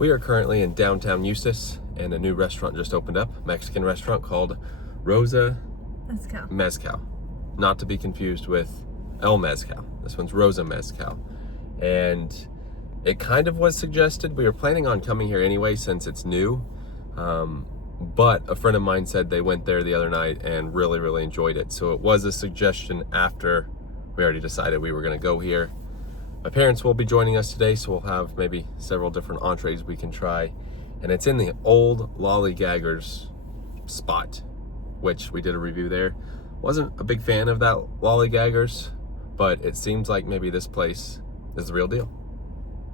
We are currently in downtown Eustis, and a new restaurant just opened up, Mexican restaurant called Rosa Mezcal. Not to be confused with El Mezcal. This one's Rosa Mezcal. And it kind of was suggested. We were planning on coming here anyway since it's new. But a friend of mine said they went there the other night and really enjoyed it. So it was a suggestion after we already decided we were gonna go here. My parents will be joining us today, so we'll have maybe several different entrees we can try. And it's in the old Lollygaggers spot, which we did a review there. Wasn't a big fan of that Lollygaggers, but it seems like maybe this place is the real deal.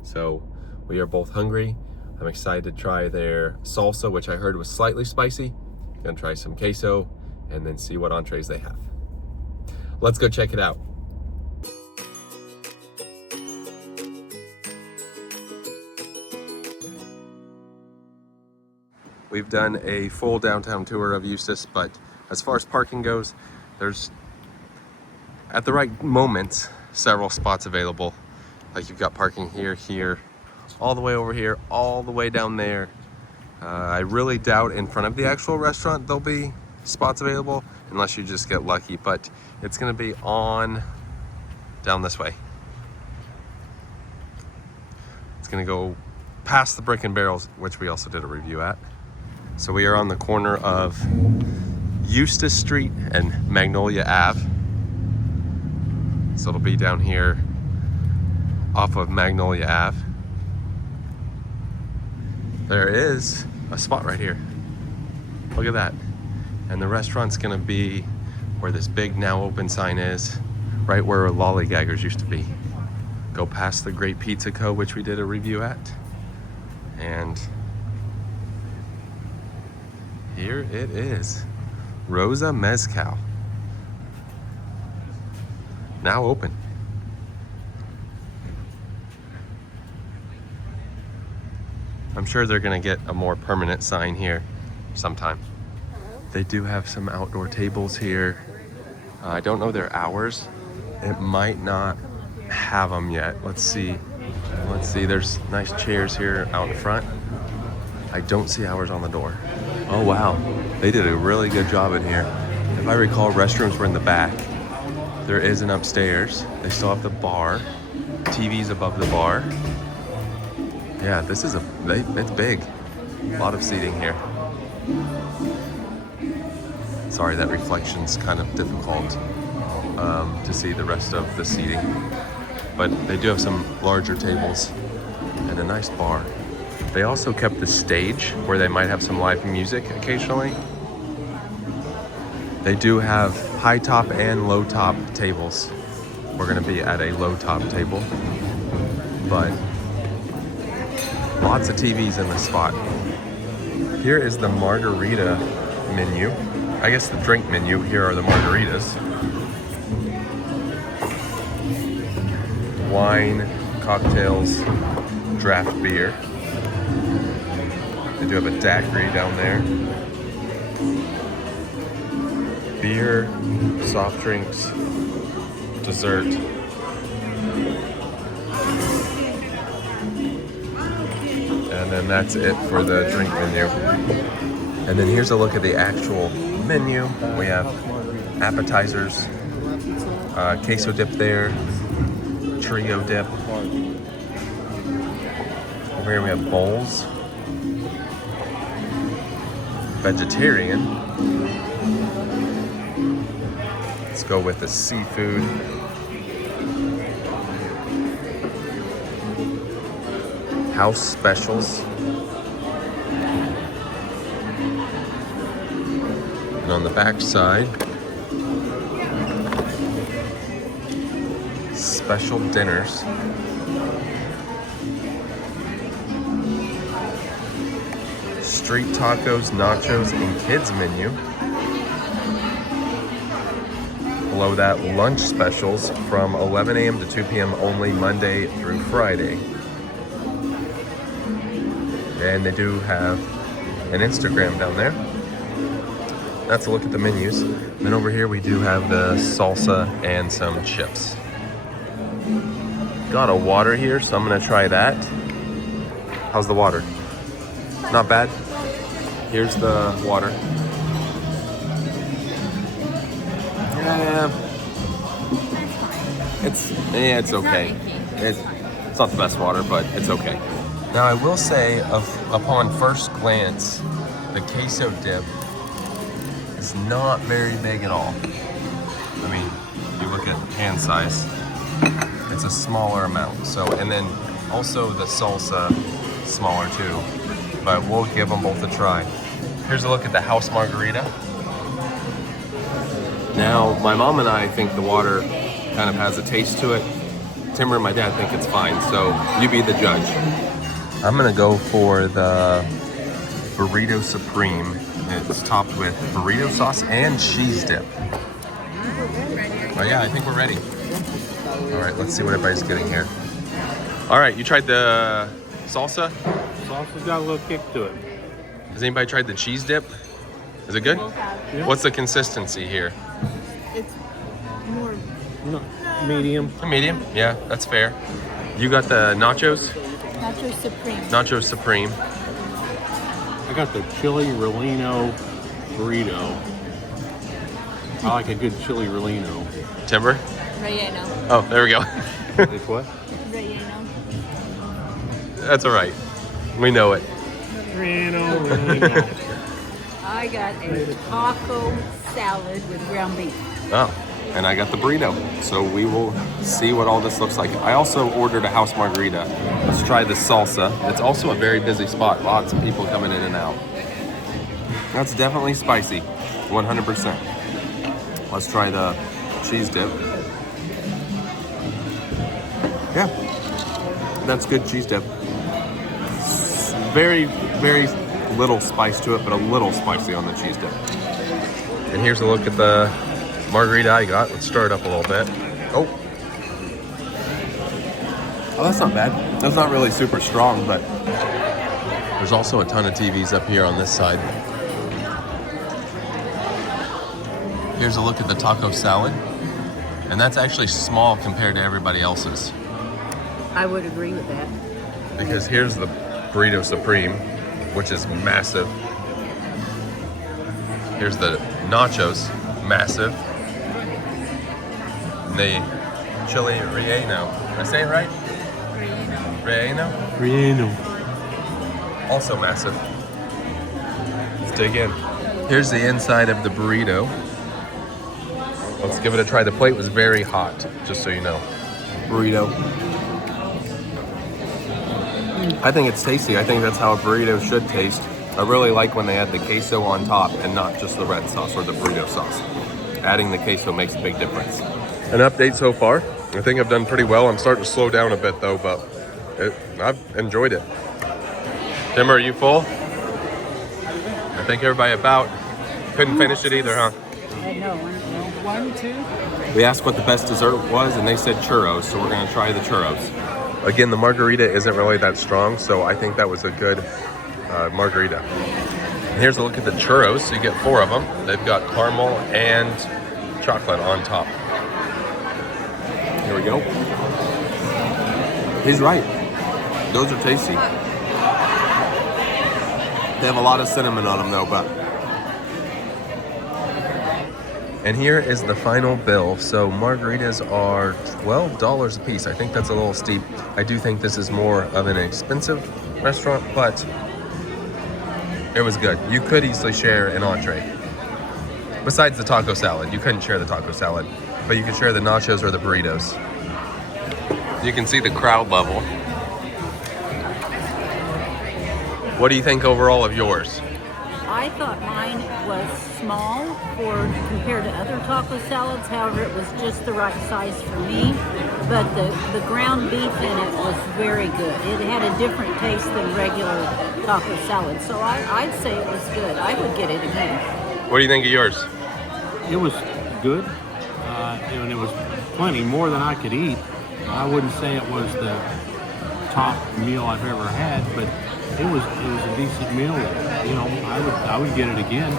So we are both hungry. I'm excited to try their salsa, which I heard was slightly spicy. Gonna try some queso and then see what entrees they have. Let's go check it out. We've done a full downtown tour of Eustis, but as far as parking goes, there's, at the right moment, several spots available. Like you've got parking here, all the way over here, all the way down there. I really doubt in front of the actual restaurant there'll be spots available, unless you just get lucky, but it's gonna be on down this way. It's gonna go past the Brick and Barrels, which we also did a review at. So we are on the corner of Eustis Street and Magnolia Ave. So it'll be down here off of Magnolia Ave. There is a spot right here. Look at that. And the restaurant's gonna be where this big now open sign is, right where Lollygaggers used to be. Go past the Great Pizza Co., which we did a review at. And here it is, Rosa Mezcal. Now open. I'm sure they're gonna get a more permanent sign here sometime. They do have some outdoor tables here. I don't know their hours. It might not have them yet. Let's see. There's nice chairs here out in front. I don't see hours on the door. Oh wow, they did a really good job in here. If I recall, restrooms were in the back. There is an upstairs. They still have the bar. TV's above the bar. Yeah, this is it's big. A lot of seating here. Sorry, that reflection's kind of difficult to see the rest of the seating. But they do have some larger tables and a nice bar. They also kept the stage where they might have some live music occasionally. They do have high top and low top tables. We're gonna be at a low top table, but lots of TVs in this spot. Here is the margarita menu. I guess the drink menu. Here are the margaritas. Wine, cocktails, draft beer. They do have a daiquiri down there. Beer, soft drinks, dessert. And then that's it for the drink menu. And then here's a look at the actual menu. We have appetizers, queso dip there, trio dip. Over here we have bowls. Vegetarian. Let's go with the seafood. House specials. And on the back side, special dinners. Street tacos, nachos, and kids menu. Below that, lunch specials from 11 a.m. to 2 p.m. only, Monday through Friday. And they do have an Instagram down there. That's a look at the menus. And then over here we do have the salsa and some chips. Got a water here, so I'm gonna try that. How's the water? Not bad. Here's the water. Yeah, it's okay. It's not the best water, but it's okay. Now I will say, upon first glance, the queso dip is not very big at all. I mean, you look at hand size, it's a smaller amount. So, and then also the salsa, smaller too. But we'll give them both a try. Here's a look at the house margarita. Now, my mom and I think the water kind of has a taste to it. Timber and my dad think it's fine, so you be the judge. I'm gonna go for the Burrito Supreme. It's topped with burrito sauce and cheese dip. Oh yeah, I think we're ready. All right, let's see what everybody's getting here. All right, you tried the salsa? Salsa's got a little kick to it. Has anybody tried the cheese dip? Is it good? Yeah. What's the consistency here? It's more Medium. Medium, yeah, that's fair. You got the nachos? Nacho Supreme. Nacho Supreme. I got the chili relleno burrito. I like a good chili relleno. Timber? Relleno. Oh, there we go. It's what? Relleno. That's all right. We know it. Relleno. I got a taco salad with ground beef. Oh, and I got the burrito. So we will see what all this looks like. I also ordered a house margarita. Let's try the salsa. It's also a very busy spot. Lots of people coming in and out. That's definitely spicy, 100%. Let's try the cheese dip. Yeah, that's good cheese dip. Very, very little spice to it, but a little spicy on the cheese dip. And here's a look at the margarita I got. Let's stir it up a little bit. Oh, that's not bad. That's not really super strong, but there's also a ton of TVs up here on this side. Here's a look at the taco salad. And that's actually small compared to everybody else's. I would agree with that. Because here's the Burrito Supreme, which is massive. Here's the nachos, massive. And the chili relleno. Did I say it right? Relleno? Relleno. Also massive. Let's dig in. Here's the inside of the burrito. Let's give it a try. The plate was very hot, just so you know. Burrito. I think it's tasty. I think that's how a burrito should taste. I really like when they add the queso on top and not just the red sauce or the burrito sauce. Adding the queso makes a big difference. An update so far. I think I've done pretty well. I'm starting to slow down a bit though, but I've enjoyed it. Tim, are you full? I think everybody about couldn't finish it either, huh? No, one, two. We asked what the best dessert was, and they said churros, so we're gonna try the churros. Again, the margarita isn't really that strong, so I think that was a good margarita. And here's a look at the churros. So you get 4 of them. They've got caramel and chocolate on top. Here we go. He's right. Those are tasty. They have a lot of cinnamon on them though, but. And here is the final bill. So margaritas are $12 a piece. I think that's a little steep. I do think this is more of an expensive restaurant, but it was good. You could easily share an entree. Besides the taco salad, you couldn't share the taco salad, but you could share the nachos or the burritos. You can see the crowd level. What do you think overall of yours? I thought mine was small compared to other taco salads. However, it was just the right size for me. But the ground beef in it was very good. It had a different taste than regular taco salad. So I'd say it was good. I would get it again. What do you think of yours? It was good, and it was plenty, more than I could eat. I wouldn't say it was the top meal I've ever had, but it was a decent meal. You know, I would get it again.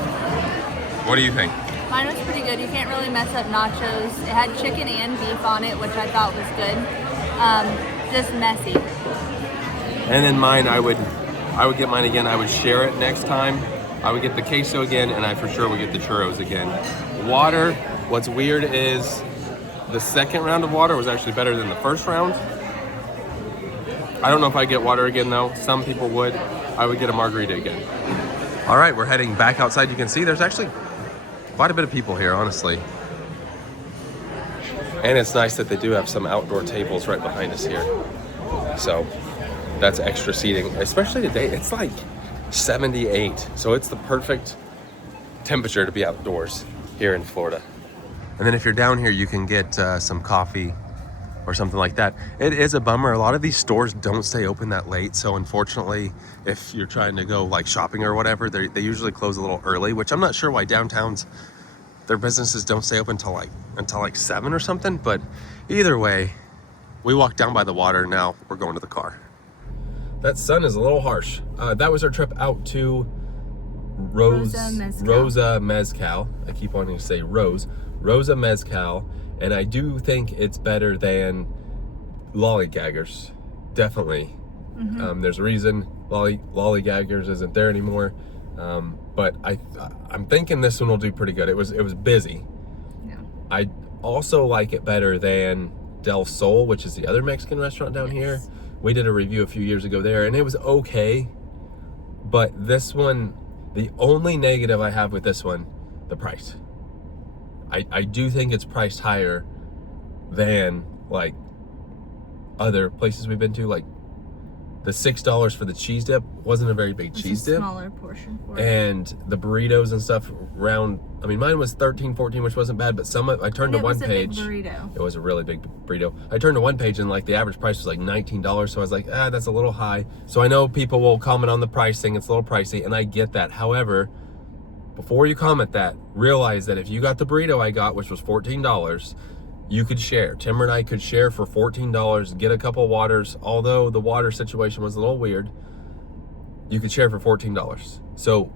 What do you think? Mine was pretty good. You can't really mess up nachos. It had chicken and beef on it, which I thought was good. Just messy. And then mine, I would get mine again. I would share it next time. I would get the queso again, and I for sure would get the churros again. Water, what's weird is the second round of water was actually better than the first round. I don't know if I get water again though. Some people would. I would get a margarita again. All right, we're heading back outside. You can see there's actually quite a bit of people here, honestly. And it's nice that they do have some outdoor tables right behind us here. So that's extra seating, especially today. It's like 78, so it's the perfect temperature to be outdoors here in Florida. And then if you're down here, you can get some coffee or something like that. It is a bummer. A lot of these stores don't stay open that late. So unfortunately, if you're trying to go like shopping or whatever, they usually close a little early, which I'm not sure why downtowns, their businesses don't stay open until like 7 or something. But either way, we walked down by the water. Now we're going to the car. That sun is a little harsh. That was our trip out to Rosa Mezcal. I keep wanting to say Rosa Mezcal. And I do think it's better than Lollygaggers, definitely. Mm-hmm. There's a reason Lollygaggers isn't there anymore, but I'm thinking this one will do pretty good. It was busy. Yeah. I also like it better than Del Sol, which is the other Mexican restaurant down here. We did a review a few years ago there, and it was okay. But this one, the only negative I have with this one, the price. I do think it's priced higher than like other places we've been to. Like the $6 for the cheese dip wasn't a very big cheese dip. Smaller portion for it. And the burritos and stuff around, I mean, mine was $13, $14, which wasn't bad, but I turned to one page. It was a really big burrito. I turned to one page and like the average price was like $19. So I was like, that's a little high. So I know people will comment on the pricing. It's a little pricey, and I get that. However, before you comment that, realize that if you got the burrito I got, which was $14, you could share. Timber and I could share for $14, get a couple waters. Although the water situation was a little weird, you could share for $14. So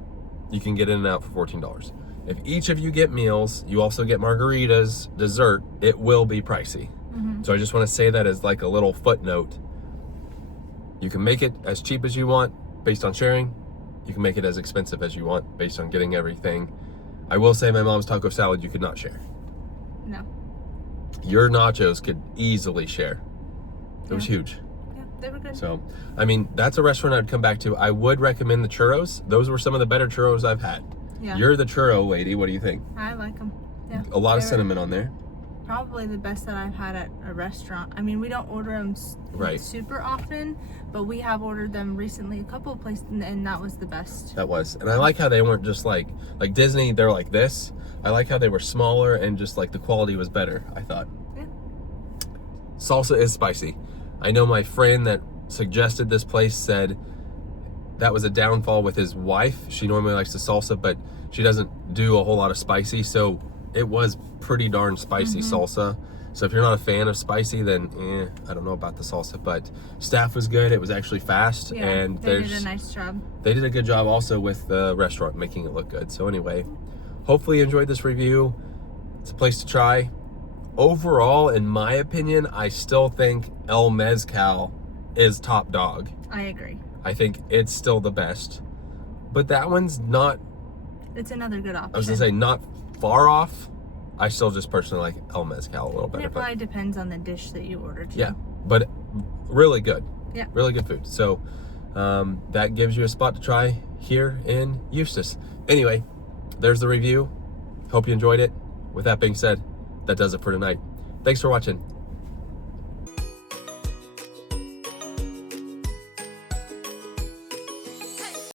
you can get in and out for $14. If each of you get meals, you also get margaritas, dessert, it will be pricey. Mm-hmm. So I just want to say that as like a little footnote. You can make it as cheap as you want based on sharing. You can make it as expensive as you want based on getting everything. I will say my mom's taco salad, you could not share. No. Your nachos could easily share. It was huge. Yeah, they were good. So, I mean, that's a restaurant I'd come back to. I would recommend the churros. Those were some of the better churros I've had. Yeah. You're the churro lady. What do you think? I like them. Yeah. A lot of cinnamon on there. Probably the best that I've had at a restaurant. I mean, we don't order them super often, but we have ordered them recently a couple of places, and that was the best. That was. And I like how they weren't just like Disney, they're like this. I like how they were smaller and just like the quality was better, I thought. Yeah. Salsa is spicy. I know my friend that suggested this place said that was a downfall with his wife. She normally likes the salsa, but she doesn't do a whole lot of spicy, so it was pretty darn spicy salsa. So if you're not a fan of spicy, then I don't know about the salsa, but staff was good. It was actually fast, and they did a nice job. They did a good job also with the restaurant making it look good. So anyway, hopefully you enjoyed this review. It's a place to try. Overall, in my opinion, I still think El Mezcal is top dog. I agree. I think it's still the best, but that one's not. It's another good option. I was gonna say not far off. I still just personally like El Mezcal a little better. It probably depends on the dish that you ordered. Yeah, but really good. Yeah. Really good food. So that gives you a spot to try here in Eustis. Anyway, there's the review. Hope you enjoyed it. With that being said, that does it for tonight. Thanks for watching.